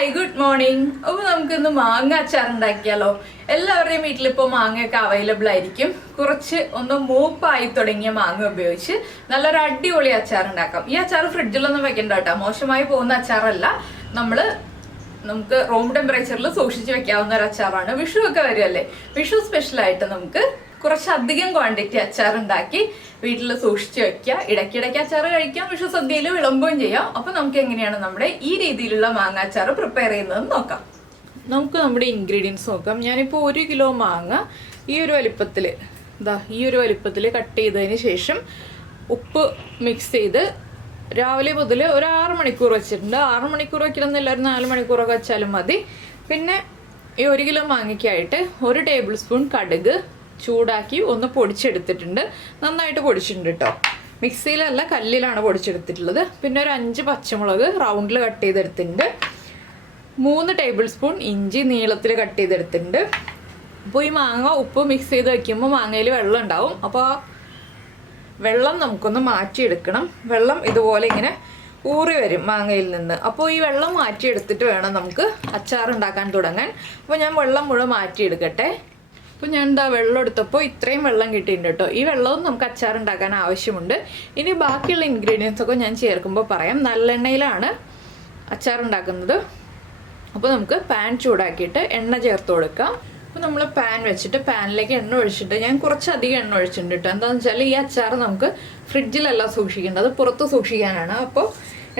Hi good morning. അപ്പോൾ നമുക്കിന്ന് മാങ്ങ അച്ചാർ ഉണ്ടാക്കിയാലോ. എല്ലാവരുടെയും വീട്ടിലിപ്പോൾ മാങ്ങയൊക്കെ അവൈലബിൾ ആയിരിക്കും. കുറച്ച് ഒന്ന് മൂപ്പായി തുടങ്ങിയ മാങ്ങ ഉപയോഗിച്ച് നല്ലൊരു അടിപൊളി അച്ചാർ ഉണ്ടാക്കാം. ഈ അച്ചാർ ഫ്രിഡ്ജിലൊന്നും വെക്കണ്ട കേട്ടോ, മോശമായി പോകുന്ന അച്ചാറല്ല. നമുക്ക് റൂം ടെമ്പറേച്ചറിൽ സൂക്ഷിച്ച് വെക്കാവുന്ന ഒരു അച്ചാറാണ്. വിഷു ഒക്കെ വരുമല്ലേ, വിഷു സ്പെഷ്യലായിട്ട് നമുക്ക് കുറച്ചധികം ക്വാണ്ടിറ്റി അച്ചാർ ഉണ്ടാക്കി വീട്ടിൽ സൂക്ഷിച്ച് വെക്കുക. ഇടയ്ക്കിടയ്ക്ക് അച്ചാർ കഴിക്കാം, വിഷു സദ്യയിൽ വിളമ്പുകയും ചെയ്യാം. അപ്പോൾ നമുക്ക് എങ്ങനെയാണ് നമ്മുടെ ഈ രീതിയിലുള്ള മാങ്ങ അച്ചാർ പ്രിപ്പയർ ചെയ്യുന്നതെന്ന് നോക്കാം. നമുക്ക് നമ്മുടെ ഇൻഗ്രീഡിയൻസ് നോക്കാം. ഞാനിപ്പോൾ 1 കിലോ മാങ്ങ ഈ ഒരു വലിപ്പത്തിൽ കട്ട് ചെയ്തതിന് ശേഷം ഉപ്പ് മിക്സ് ചെയ്ത് രാവിലെ മുതൽ ഒരു 6 മണിക്കൂർ വെച്ചിട്ടുണ്ട്. 6 മണിക്കൂർ വയ്ക്കണമെന്നില്ല, ഒരു 4 മണിക്കൂറൊക്കെ വെച്ചാലും മതി. പിന്നെ ഈ 1 കിലോ മാങ്ങയ്ക്കായിട്ട് 1 ടേബിൾ സ്പൂൺ കടുക് ചൂടാക്കി ഒന്ന് പൊടിച്ചെടുത്തിട്ടുണ്ട്. നന്നായിട്ട് പൊടിച്ചിട്ടുണ്ട് കേട്ടോ, മിക്സിയിലല്ല കല്ലിലാണ് പൊടിച്ചെടുത്തിട്ടുള്ളത്. പിന്നെ ഒരു 5 പച്ചമുളക് റൗണ്ടിൽ കട്ട് ചെയ്തെടുത്തിട്ടുണ്ട്. 3 ടേബിൾ സ്പൂൺ ഇഞ്ചി നീളത്തിൽ കട്ട് ചെയ്തെടുത്തിട്ടുണ്ട്. അപ്പോൾ ഈ മാങ്ങ ഉപ്പ് മിക്സ് ചെയ്ത് വയ്ക്കുമ്പോൾ മാങ്ങയിൽ വെള്ളം ഉണ്ടാവും. അപ്പോൾ ആ വെള്ളം നമുക്കൊന്ന് മാറ്റിയെടുക്കണം. വെള്ളം ഇതുപോലെ ഇങ്ങനെ ഊറി വരും മാങ്ങയിൽ നിന്ന്. അപ്പോൾ ഈ വെള്ളം മാറ്റിയെടുത്തിട്ട് വേണം നമുക്ക് അച്ചാർ ഉണ്ടാക്കാൻ തുടങ്ങാൻ. അപ്പോൾ ഞാൻ വെള്ളം മുഴുവൻ മാറ്റിയെടുക്കട്ടെ. അപ്പോൾ ഞാൻ വെള്ളം എടുത്തപ്പോൾ ഇത്രയും വെള്ളം കിട്ടിയിട്ടുണ്ട് കേട്ടോ. ഈ വെള്ളവും നമുക്ക് അച്ചാർ ഉണ്ടാക്കാൻ ആവശ്യമുണ്ട്. ഇനി ബാക്കിയുള്ള ഇൻഗ്രീഡിയൻസ് ഒക്കെ ഞാൻ ചേർക്കുമ്പോൾ പറയാം. നല്ലെണ്ണയിലാണ് അച്ചാർ ഉണ്ടാക്കുന്നത്. അപ്പോൾ നമുക്ക് പാൻ ചൂടാക്കിയിട്ട് എണ്ണ ചേർത്ത് കൊടുക്കാം. അപ്പോൾ നമ്മൾ പാൻ വെച്ചിട്ട് പാനിലേക്ക് എണ്ണ ഒഴിച്ചിട്ട് ഞാൻ കുറച്ചധികം എണ്ണ ഒഴിച്ചിട്ടുണ്ട് കേട്ടോ. എന്താണെന്ന് വെച്ചാൽ ഈ അച്ചാർ നമുക്ക് ഫ്രിഡ്ജിലല്ല സൂക്ഷിക്കേണ്ടത്, പുറത്ത് സൂക്ഷിക്കാനാണ്. അപ്പോൾ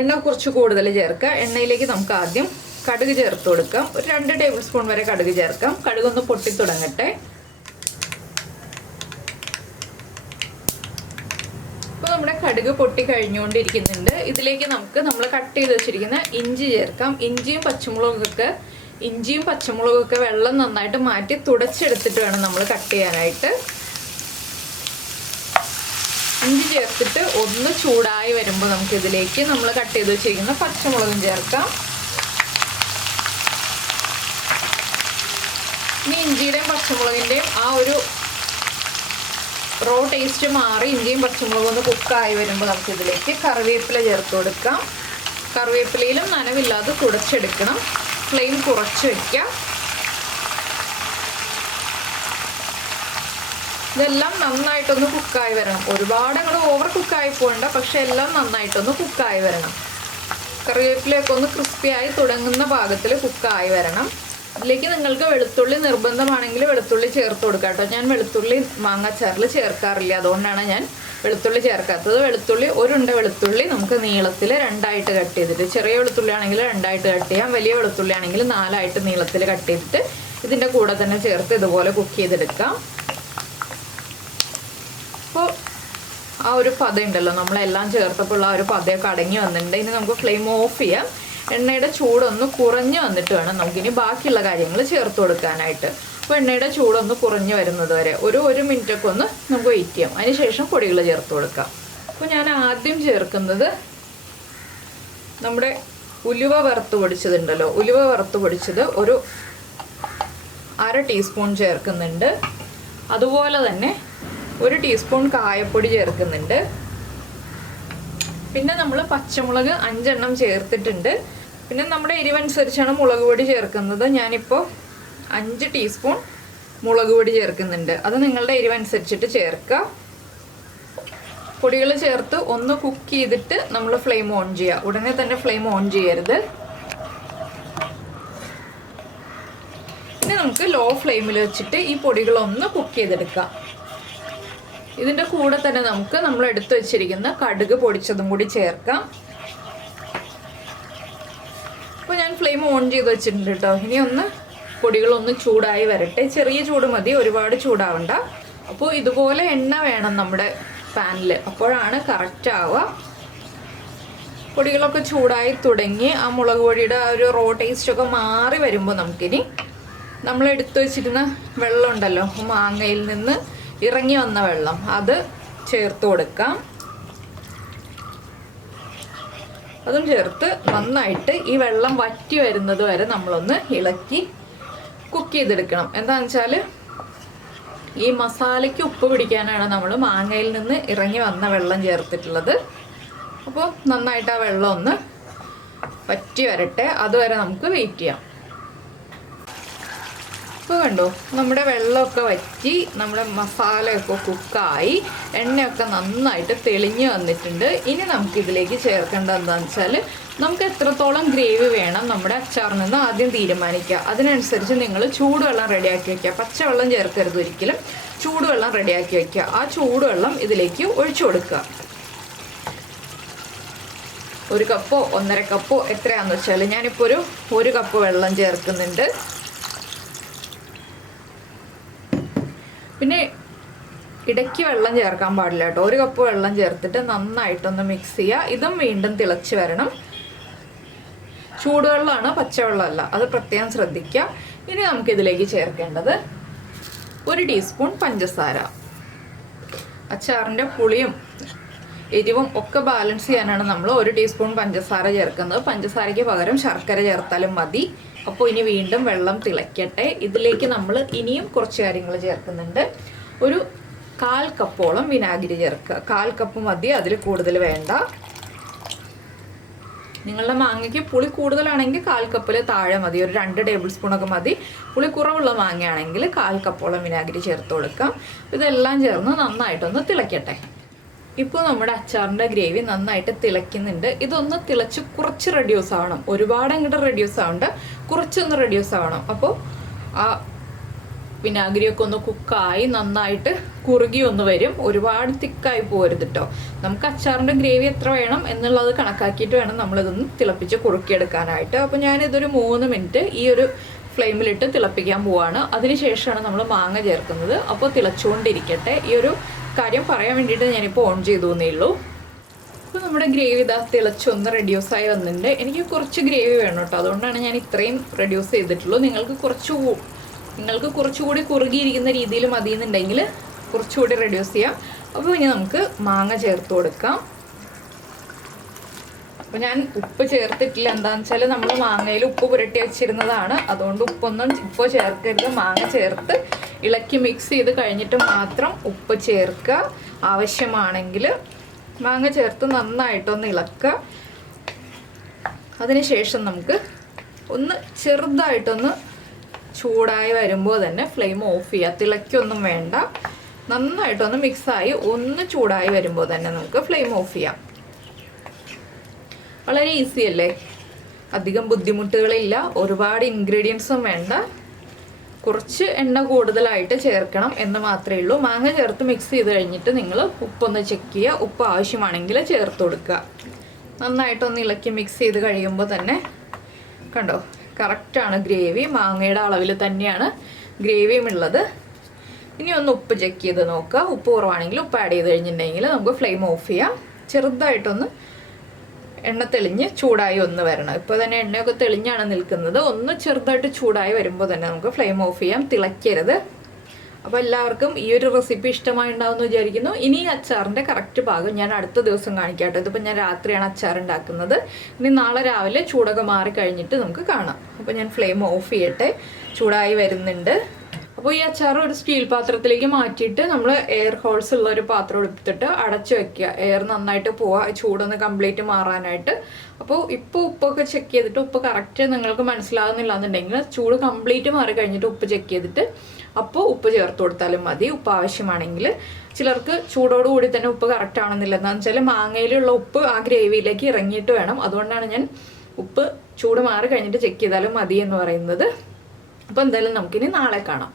എണ്ണ കുറച്ച് കൂടുതൽ ചേർക്കുക. എണ്ണയിലേക്ക് നമുക്ക് ആദ്യം കടുക് ചേർത്ത് കൊടുക്കാം. ഒരു 2 ടേബിൾ സ്പൂൺ വരെ കടുക് ചേർക്കാം. കടുകൊന്ന് പൊട്ടി തുടങ്ങട്ടെ. അപ്പോൾ നമ്മുടെ കടുക് പൊട്ടി കഴിഞ്ഞുകൊണ്ടിരിക്കുന്നുണ്ട്. ഇതിലേക്ക് നമുക്ക് നമ്മൾ കട്ട് ചെയ്ത് വെച്ചിരിക്കുന്ന ഇഞ്ചി ചേർക്കാം. ഇഞ്ചിയും പച്ചമുളകൊക്കെ വെള്ളം നന്നായിട്ട് മാറ്റി തുടച്ചെടുത്തിട്ട് വേണം നമ്മൾ കട്ട് ചെയ്യാനായിട്ട്. ഇഞ്ചി ചേർത്തിട്ട് ഒന്ന് ചൂടായി വരുമ്പോൾ നമുക്ക് ഇതിലേക്ക് നമ്മൾ കട്ട് ചെയ്ത് വെച്ചിരിക്കുന്ന പച്ചമുളകും ചേർക്കാം. ഇനി ഇഞ്ചിയുടെയും പച്ചമുളകിൻ്റെയും ആ ഒരു റോ ടേസ്റ്റ് മാറി ഇഞ്ചിയും പച്ചമുളകും ഒന്ന് കുക്കായി വരുമ്പോൾ നമുക്കിതിലേക്ക് കറിവേപ്പില ചേർത്ത് കൊടുക്കാം. കറിവേപ്പിലയിലും നനവില്ലാതെ തുടച്ചെടുക്കണം. ഫ്ലെയിം കുറച്ച് വയ്ക്കാം. ഇതെല്ലാം നന്നായിട്ടൊന്ന് കുക്കായി വരണം. ഒരുപാട് അങ്ങോട്ട് ഓവർ കുക്കായി പോകണ്ട, പക്ഷെ എല്ലാം നന്നായിട്ടൊന്ന് കുക്കായി വരണം. കറിവേപ്പിലയൊക്കെ ഒന്ന് ക്രിസ്പിയായി തുടങ്ങുന്ന ഭാഗത്തിൽ കുക്കായി വരണം. ഇതിലേക്ക് നിങ്ങൾക്ക് വെളുത്തുള്ളി നിർബന്ധമാണെങ്കിൽ വെളുത്തുള്ളി ചേർത്ത് കൊടുക്കാം കേട്ടോ. ഞാൻ വെളുത്തുള്ളി മാങ്ങാച്ചാറിൽ ചേർക്കാറില്ല, അതുകൊണ്ടാണ് ഞാൻ വെളുത്തുള്ളി ചേർക്കാത്തത്. ഒരുണ്ട വെളുത്തുള്ളി നമുക്ക് നീളത്തിൽ 2ആയിട്ട് കട്ട് ചെയ്തിട്ട്, ചെറിയ വെളുത്തുള്ളി ആണെങ്കിൽ 2ആയിട്ട് കട്ട് ചെയ്യാം, വലിയ വെളുത്തുള്ളി ആണെങ്കിൽ 4ആയിട്ട് നീളത്തിൽ കട്ട് ചെയ്തിട്ട് ഇതിൻ്റെ കൂടെ തന്നെ ചേർത്ത് ഇതുപോലെ കുക്ക് ചെയ്തെടുക്കാം. അപ്പോൾ ആ ഒരു പത ഉണ്ടല്ലോ, നമ്മളെല്ലാം ചേർത്തപ്പോൾ ആ ഒരു പതയൊക്കെ അടങ്ങി വന്നിട്ടുണ്ട്. ഇനി നമുക്ക് ഫ്ലെയിം ഓഫ് ചെയ്യാം. എണ്ണയുടെ ചൂടൊന്ന് കുറഞ്ഞ് വന്നിട്ട് വേണം നമുക്കിനി ബാക്കിയുള്ള കാര്യങ്ങൾ ചേർത്ത് കൊടുക്കാനായിട്ട്. അപ്പോൾ എണ്ണയുടെ ചൂടൊന്ന് കുറഞ്ഞ് വരുന്നത് വരെ ഒരു മിനിറ്റൊക്കെ ഒന്ന് നമുക്ക് വെയിറ്റ് ചെയ്യാം. അതിനുശേഷം പൊടികൾ ചേർത്ത് കൊടുക്കാം. അപ്പോൾ ഞാൻ ആദ്യം ചേർക്കുന്നത് നമ്മുടെ ഉലുവ വറുത്ത് പൊടിച്ചതുണ്ടല്ലോ, ഉലുവ വറുത്ത് പൊടിച്ചത് ഒരു 1/2 ടീസ്പൂൺ ചേർക്കുന്നുണ്ട്. അതുപോലെ തന്നെ 1 ടീസ്പൂൺ കായപ്പൊടി ചേർക്കുന്നുണ്ട്. പിന്നെ നമ്മൾ പച്ചമുളക് 5 എണ്ണം ചേർത്തിട്ടുണ്ട്. പിന്നെ നമ്മുടെ എരിവനുസരിച്ചാണ് മുളക് പൊടി ചേർക്കുന്നത്. ഞാനിപ്പോൾ 5 ടീസ്പൂൺ മുളക് പൊടി ചേർക്കുന്നുണ്ട്. അത് നിങ്ങളുടെ എരിവനുസരിച്ചിട്ട് ചേർക്കുക. പൊടികൾ ചേർത്ത് ഒന്ന് കുക്ക് ചെയ്തിട്ട് നമ്മൾ ഫ്ലെയിം ഓൺ ചെയ്യുക. ഉടനെ തന്നെ ഫ്ലെയിം ഓൺ ചെയ്യരുത്. ഇനി നമുക്ക് ലോ ഫ്ലെയിമിൽ വെച്ചിട്ട് ഈ പൊടികളൊന്ന് കുക്ക് ചെയ്തെടുക്കാം. ഇതിൻ്റെ കൂടെ തന്നെ നമുക്ക് നമ്മൾ എടുത്തു വെച്ചിരിക്കുന്ന കടുക് പൊടിച്ചതും കൂടി ചേർക്കാം. അപ്പോൾ ഞാൻ ഫ്ലെയിം ഓൺ ചെയ്ത് വെച്ചിട്ടുണ്ട് കേട്ടോ. ഇനി പൊടികളൊന്ന് ചൂടായി വരട്ടെ. ചെറിയ ചൂട് മതി, ഒരുപാട് ചൂടാവണ്ട. അപ്പോൾ ഇതുപോലെ എണ്ണ വേണം നമ്മുടെ പാനിൽ, അപ്പോഴാണ് കറക്റ്റ് ആവുക. പൊടികളൊക്കെ ചൂടായി തുടങ്ങി ആ മുളക് പൊടിയുടെ ആ ഒരു റോ ടേസ്റ്റൊക്കെ മാറി വരുമ്പോൾ നമുക്കിനി നമ്മൾ എടുത്തു വെച്ചിരുന്ന വെള്ളം ഉണ്ടല്ലോ, മാങ്ങയിൽ നിന്ന് ഇറങ്ങി വന്ന വെള്ളം, അത് ചേർത്ത് കൊടുക്കാം. അതും ചേർത്ത് നന്നായിട്ട് ഈ വെള്ളം വറ്റി വരുന്നത് വരെ നമ്മളൊന്ന് ഇളക്കി കുക്ക് ചെയ്തെടുക്കണം. എന്താണെന്ന് വെച്ചാൽ ഈ മസാലയ്ക്ക് ഉപ്പ് പിടിക്കാനാണ് നമ്മൾ മാങ്ങയിൽ നിന്ന് ഇറങ്ങി വന്ന വെള്ളം ചേർത്തിട്ടുള്ളത്. അപ്പോൾ നന്നായിട്ട് ആ വെള്ളം ഒന്ന് വറ്റി വരട്ടെ, അതുവരെ നമുക്ക് വെയിറ്റ് ചെയ്യാം. ഇപ്പോൾ കണ്ടോ, നമ്മുടെ വെള്ളമൊക്കെ വറ്റി, നമ്മുടെ മസാലയൊക്കെ കുക്കായി, എണ്ണയൊക്കെ നന്നായിട്ട് തെളിഞ്ഞ് വന്നിട്ടുണ്ട്. ഇനി നമുക്കിതിലേക്ക് ചേർക്കേണ്ടത് എന്താണെന്ന് വെച്ചാൽ, നമുക്ക് എത്രത്തോളം ഗ്രേവി വേണം നമ്മുടെ അച്ചാറിൽ നിന്ന് ആദ്യം തീരുമാനിക്കുക. അതിനനുസരിച്ച് നിങ്ങൾ ചൂടുവെള്ളം റെഡിയാക്കി വയ്ക്കുക. പച്ചവെള്ളം ചേർക്കരുത് ഒരിക്കലും, ചൂടുവെള്ളം റെഡിയാക്കി വയ്ക്കുക. ആ ചൂടുവെള്ളം ഇതിലേക്ക് ഒഴിച്ചു കൊടുക്കുക. 1 കപ്പോ 1.5 കപ്പോ എത്രയാണെന്ന് വെച്ചാൽ, ഞാനിപ്പോൾ 1 കപ്പ് വെള്ളം ചേർക്കുന്നുണ്ട്. പിന്നെ ഇടയ്ക്ക് വെള്ളം ചേർക്കാൻ പാടില്ല കേട്ടോ. 1 കപ്പ് വെള്ളം ചേർത്തിട്ട് നന്നായിട്ടൊന്ന് മിക്സ് ചെയ്യുക. ഇതും വീണ്ടും തിളച്ച് വരണം. ചൂടുവെള്ളമാണ്, പച്ചവെള്ളമല്ല, അത് പ്രത്യേകം ശ്രദ്ധിക്കുക. ഇനി നമുക്കിതിലേക്ക് ചേർക്കേണ്ടത് 1 ടീസ്പൂൺ പഞ്ചസാര. അച്ചാറിൻ്റെ പുളിയും എരിവും ഒക്കെ ബാലൻസ് ചെയ്യാനാണ് നമ്മൾ 1 ടീസ്പൂൺ പഞ്ചസാര ചേർക്കുന്നത്. പഞ്ചസാരയ്ക്ക് പകരം ശർക്കര ചേർത്താലും മതി. അപ്പോൾ ഇനി വീണ്ടും വെള്ളം തിളയ്ക്കട്ടെ. ഇതിലേക്ക് നമ്മൾ ഇനിയും കുറച്ച് കാര്യങ്ങൾ ചേർക്കുന്നുണ്ട്. 1/4 കപ്പോളം വിനാഗിരി ചേർക്കുക. 1/4 കപ്പ് മതി, അതിൽ കൂടുതൽ വേണ്ട. നിങ്ങളുടെ മാങ്ങയ്ക്ക് പുളി കൂടുതലാണെങ്കിൽ 1/4 കപ്പിൽ താഴെ മതി. 2 ടേബിൾ സ്പൂണൊക്കെ മതി. പുളി കുറവുള്ള മാങ്ങയാണെങ്കിൽ 1/4 കപ്പോളം വിനാഗിരി ചേർത്ത് കൊടുക്കാം. ഇതെല്ലാം ചേർന്ന് നന്നായിട്ടൊന്ന് തിളയ്ക്കട്ടെ. ഇപ്പോൾ നമ്മുടെ അച്ചാറിൻ്റെ ഗ്രേവി നന്നായിട്ട് തിളയ്ക്കുന്നുണ്ട്. ഇതൊന്ന് തിളച്ച് കുറച്ച് റെഡ്യൂസ് ആവണം. ഒരുപാട് അങ്ങോട്ട് റെഡ്യൂസ് ആവണ്ട, കുറച്ചൊന്ന് റെഡ്യൂസ് ആവണം. അപ്പോൾ ആ വിനാഗിരിയൊക്കെ ഒന്ന് കുക്കായി നന്നായിട്ട് കുറുകി ഒന്ന് വരും. ഒരുപാട് തിക്കായി പോരുത് കേട്ടോ. നമുക്ക് അച്ചാറിൻ്റെ ഗ്രേവി എത്ര വേണം എന്നുള്ളത് കണക്കാക്കിയിട്ട് വേണം നമ്മളിതൊന്ന് തിളപ്പിച്ച് കുറുക്കിയെടുക്കാനായിട്ട്. അപ്പോൾ ഞാനിതൊരു 3 മിനിറ്റ് ഈ ഒരു ഫ്ലെയിമിലിട്ട് തിളപ്പിക്കാൻ പോവാണ്. അതിനുശേഷമാണ് നമ്മൾ മാങ്ങ ചേർക്കുന്നത്. അപ്പോൾ തിളച്ചുകൊണ്ടിരിക്കട്ടെ. ഈ ഒരു കാര്യം പറയാൻ വേണ്ടിയിട്ട് ഞാനിപ്പോൾ ഓൺ ചെയ്തു എന്നേ ഉള്ളൂ. അപ്പോൾ നമ്മുടെ ഗ്രേവി ഇതാ തിളച്ചൊന്ന് റെഡ്യൂസായി വന്നിട്ടുണ്ട്. എനിക്ക് കുറച്ച് ഗ്രേവി വേണം കേട്ടോ, അതുകൊണ്ടാണ് ഞാൻ ഇത്രയും റെഡ്യൂസ് ചെയ്തിട്ടുള്ളൂ. നിങ്ങൾക്ക് കുറച്ചുകൂടി കുറുകിയിരിക്കുന്ന രീതിയിൽ മതിയെന്നുണ്ടെങ്കിൽ കുറച്ചുകൂടി റെഡ്യൂസ് ചെയ്യാം. അപ്പോൾ ഇനി നമുക്ക് മാങ്ങ ചേർത്ത് കൊടുക്കാം. അപ്പോൾ ഞാൻ ഉപ്പ് ചേർത്തിട്ടില്ല. എന്താണെന്ന് വെച്ചാൽ നമ്മൾ മാങ്ങയിൽ ഉപ്പ് പുരട്ടി വെച്ചിരുന്നതാണ്. അതുകൊണ്ട് ഉപ്പൊന്നും ഇപ്പോൾ ചേർക്കരുത്. മാങ്ങ ചേർത്ത് ഇളക്കി മിക്സ് ചെയ്ത് കഴിഞ്ഞിട്ട് മാത്രം ഉപ്പ് ചേർക്കുക. ആവശ്യമാണെങ്കിൽ മാങ്ങ ചേർത്ത് നന്നായിട്ടൊന്ന് ഇളക്കുക. അതിനുശേഷം നമുക്ക് ഒന്ന് ചെറുതായിട്ടൊന്ന് ചൂടായി വരുമ്പോൾ തന്നെ ഫ്ലെയിം ഓഫ് ചെയ്യുക. തിളയ്ക്കൊന്നും വേണ്ട. നന്നായിട്ടൊന്ന് മിക്സായി ഒന്ന് ചൂടായി വരുമ്പോൾ തന്നെ നമുക്ക് ഫ്ലെയിം ഓഫ് ചെയ്യാം. വളരെ ഈസി അല്ലേ? അധികം ബുദ്ധിമുട്ടുകളില്ല. ഒരുപാട് ഇൻഗ്രീഡിയൻസും വേണ്ട. കുറച്ച് എണ്ണ കൂടുതലായിട്ട് ചേർക്കണം എന്ന് മാത്രമേ ഉള്ളൂ. മാങ്ങ ചേർത്ത് മിക്സ് ചെയ്ത് കഴിഞ്ഞിട്ട് നിങ്ങൾ ഉപ്പൊന്ന് ചെക്ക് ചെയ്യുക. ഉപ്പ് ആവശ്യമാണെങ്കിൽ ചേർത്ത് കൊടുക്കുക. നന്നായിട്ടൊന്ന് ഇളക്കി മിക്സ് ചെയ്ത് കഴിയുമ്പോൾ തന്നെ കണ്ടോ, കറക്റ്റാണ് ഗ്രേവി. മാങ്ങയുടെ അളവിൽ തന്നെയാണ് ഗ്രേവിയും ഉള്ളത്. ഇനി ഒന്ന് ഉപ്പ് ചെക്ക് ചെയ്ത് നോക്കുക. ഉപ്പ് കുറവാണെങ്കിൽ ഉപ്പ് ആഡ് ചെയ്ത് കഴിഞ്ഞിട്ടുണ്ടെങ്കിൽ നമുക്ക് ഫ്ലെയിം ഓഫ് ചെയ്യാം. ചെറുതായിട്ടൊന്ന് എണ്ണ തെളിഞ്ഞ് ചൂടായി ഒന്ന് വരണം. ഇപ്പോൾ തന്നെ എണ്ണയൊക്കെ തെളിഞ്ഞാണ് നിൽക്കുന്നത്. ഒന്ന് ചെറുതായിട്ട് ചൂടായി വരുമ്പോൾ തന്നെ നമുക്ക് ഫ്ലെയിം ഓഫ് ചെയ്യാം. തിളയ്ക്കരുത്. അപ്പോൾ എല്ലാവർക്കും ഈ ഒരു റെസിപ്പി ഇഷ്ടമായി ഉണ്ടാവുമെന്ന് വിചാരിക്കുന്നു. ഇനി അച്ചാറിൻ്റെ കറക്റ്റ് പാകം ഞാൻ അടുത്ത ദിവസം കാണിക്കാം കേട്ടോ. ഇതിപ്പോൾ ഞാൻ രാത്രിയാണ് അച്ചാർ ഉണ്ടാക്കുന്നത്. ഇനി നാളെ രാവിലെ ചൂടൊക്കെ മാറി കഴിഞ്ഞിട്ട് നമുക്ക് കാണാം. അപ്പോൾ ഞാൻ ഫ്ലെയിം ഓഫ് ചെയ്യട്ടെ. ചൂടായി വരുന്നുണ്ട്. അപ്പോൾ ഈ അച്ചാർ ഒരു സ്റ്റീൽ പാത്രത്തിലേക്ക് മാറ്റിയിട്ട് നമ്മൾ എയർ ഹോൾസ് ഉള്ള ഒരു പാത്രം എടുത്തിട്ട് അടച്ചു വെക്കുക. എയർ നന്നായിട്ട് പോവുക, ചൂടൊന്ന് കംപ്ലീറ്റ് മാറാനായിട്ട്. അപ്പോൾ ഇപ്പോൾ ഉപ്പൊക്കെ ചെക്ക് ചെയ്തിട്ട് ഉപ്പ് കറക്റ്റ് നിങ്ങൾക്ക് മനസ്സിലാകുന്നില്ല എന്നുണ്ടെങ്കിൽ ചൂട് കംപ്ലീറ്റ് മാറി കഴിഞ്ഞിട്ട് ഉപ്പ് ചെക്ക് ചെയ്തിട്ട് അപ്പോൾ ഉപ്പ് ചേർത്ത് കൊടുത്താലും മതി. ഉപ്പ് ആവശ്യമാണെങ്കിൽ. ചിലർക്ക് ചൂടോടുകൂടി തന്നെ ഉപ്പ് കറക്റ്റ് ആണെന്നില്ല. എന്താണെന്ന് വെച്ചാൽ മാങ്ങയിലുള്ള ഉപ്പ് ആ ഗ്രേവിയിലേക്ക് ഇറങ്ങിയിട്ട് വേണം. അതുകൊണ്ടാണ് ഞാൻ ഉപ്പ് ചൂട് മാറി കഴിഞ്ഞിട്ട് ചെക്ക് ചെയ്താലും മതി എന്ന് പറയുന്നത്. അപ്പോൾ എന്തായാലും നമുക്കിനി നാളെ കാണാം.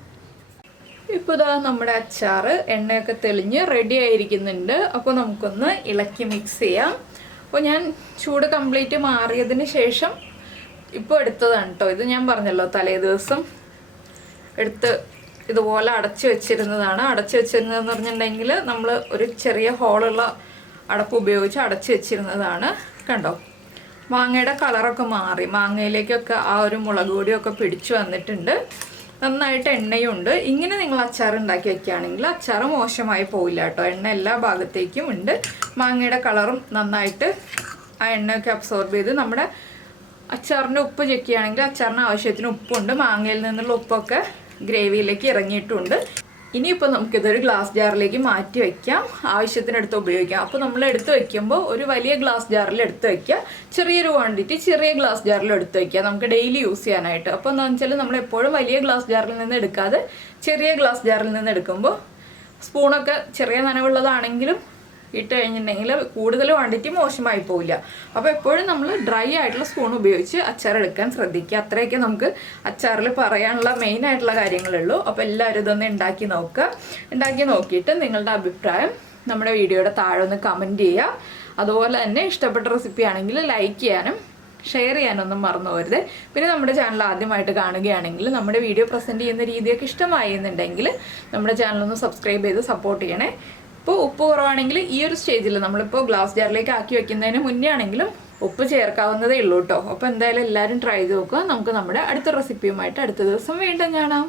ഇപ്പോൾ ഇതാ നമ്മുടെ അച്ചാർ എണ്ണയൊക്കെ തെളിഞ്ഞ് റെഡി ആയിരിക്കുന്നുണ്ട്. അപ്പോൾ നമുക്കൊന്ന് ഇളക്കി മിക്സ് ചെയ്യാം. അപ്പോൾ ഞാൻ ചൂട് കംപ്ലീറ്റ് മാറിയതിന് ശേഷം ഇപ്പോൾ എടുത്തതാണ് കേട്ടോ. ഇത് ഞാൻ പറഞ്ഞല്ലോ തലേ ദിവസം എടുത്ത് ഇതുപോലെ അടച്ചു വെച്ചിരുന്നതാണ്. അടച്ചു വെച്ചിരുന്നതെന്ന് പറഞ്ഞിട്ടുണ്ടെങ്കിൽ നമ്മൾ ഒരു ചെറിയ ഹോളുള്ള അടപ്പ് ഉപയോഗിച്ച് അടച്ചു വെച്ചിരുന്നതാണ്. കണ്ടോ, മാങ്ങയുടെ കളറൊക്കെ മാറി. മാങ്ങയിലേക്കൊക്കെ ആ ഒരു മുളക് പൊടിയൊക്കെ പിടിച്ചു വന്നിട്ടുണ്ട്. നന്നായിട്ട് എണ്ണയുണ്ട്. ഇങ്ങനെ നിങ്ങൾ അച്ചാർ ഉണ്ടാക്കി വെക്കുകയാണെങ്കിൽ അച്ചാർ മോശമായി പോവില്ല കേട്ടോ. എണ്ണ എല്ലാ ഭാഗത്തേക്കും ഉണ്ട്. മാങ്ങയുടെ കളറും നന്നായിട്ട് ആ എണ്ണയൊക്കെ അബ്സോർബ് ചെയ്ത് നമ്മുടെ അച്ചാറിൻ്റെ ഉപ്പ് ചെക്ക് ചെയ്യുകയാണെങ്കിൽ അച്ചാറിന് ആവശ്യത്തിന് ഉപ്പുണ്ട്. മാങ്ങയിൽ നിന്നുള്ള ഉപ്പൊക്കെ ഗ്രേവിയിലേക്ക് ഇറങ്ങിയിട്ടുണ്ട്. ഇനിയിപ്പോൾ നമുക്കിതൊരു ഗ്ലാസ് ജാറിലേക്ക് മാറ്റി വയ്ക്കാം, ആവശ്യത്തിനെടുത്ത് ഉപയോഗിക്കാം. അപ്പോൾ നമ്മൾ എടുത്ത് വയ്ക്കുമ്പോൾ ഒരു വലിയ ഗ്ലാസ് ജാറിൽ എടുത്ത് വയ്ക്കുക, ചെറിയൊരു ക്വാണ്ടിറ്റി ചെറിയ ഗ്ലാസ് ജാറിൽ എടുത്ത് വയ്ക്കുക, നമുക്ക് ഡെയിലി യൂസ് ചെയ്യാനായിട്ട്. അപ്പോൾ എന്താണെന്ന് വെച്ചാൽ നമ്മൾ എപ്പോഴും വലിയ ഗ്ലാസ് ജാറിൽ നിന്ന് എടുക്കാതെ ചെറിയ ഗ്ലാസ് ജാറിൽ നിന്ന് എടുക്കുമ്പോൾ സ്പൂണൊക്കെ ചെറിയ നനവുള്ളതാണെങ്കിലും ഇട്ട് കഴിഞ്ഞിട്ടുണ്ടെങ്കിൽ കൂടുതൽ ക്വാണ്ടിറ്റി മോശമായി പോവില്ല. അപ്പോൾ എപ്പോഴും നമ്മൾ ഡ്രൈ ആയിട്ടുള്ള സ്പൂൺ ഉപയോഗിച്ച് അച്ചാർ എടുക്കാൻ ശ്രദ്ധിക്കുക. അത്രയൊക്കെ നമുക്ക് അച്ചാറിൽ പറയാനുള്ള മെയിൻ ആയിട്ടുള്ള കാര്യങ്ങളുള്ളൂ. അപ്പോൾ എല്ലാവരും ഇതൊന്ന് ഉണ്ടാക്കി നോക്കുക. ഉണ്ടാക്കി നോക്കിയിട്ട് നിങ്ങളുടെ അഭിപ്രായം നമ്മുടെ വീഡിയോയുടെ താഴെ ഒന്ന് കമൻറ്റ് ചെയ്യുക. അതുപോലെ തന്നെ ഇഷ്ടപ്പെട്ട റെസിപ്പി ആണെങ്കിൽ ലൈക്ക് ചെയ്യാനും ഷെയർ ചെയ്യാനൊന്നും മറന്നു പോകരുത്. പിന്നെ നമ്മുടെ ചാനൽ ആദ്യമായിട്ട് കാണുകയാണെങ്കിൽ നമ്മുടെ വീഡിയോ പ്രസൻറ്റ് ചെയ്യുന്ന രീതിയൊക്കെ ഇഷ്ടമായി എന്നുണ്ടെങ്കിൽ നമ്മുടെ ചാനലൊന്ന് സബ്സ്ക്രൈബ് ചെയ്ത് സപ്പോർട്ട് ചെയ്യണേ. ഇപ്പോൾ ഉപ്പ് കുറവാണെങ്കിൽ ഈ ഒരു സ്റ്റേജിൽ നമ്മളിപ്പോൾ ഗ്ലാസ് ജാറിലേക്ക് ആക്കി വെക്കുന്നതിന് മുന്നേ ആണെങ്കിലും ഉപ്പ് ചേർക്കാവുന്നതേ ഉള്ളൂ കേട്ടോ. അപ്പോൾ എന്തായാലും എല്ലാവരും ട്രൈ ചെയ്ത് നോക്കുക. നമുക്ക് നമ്മുടെ അടുത്ത റെസിപ്പിയുമായിട്ട് അടുത്ത ദിവസം വീണ്ടും കാണാം.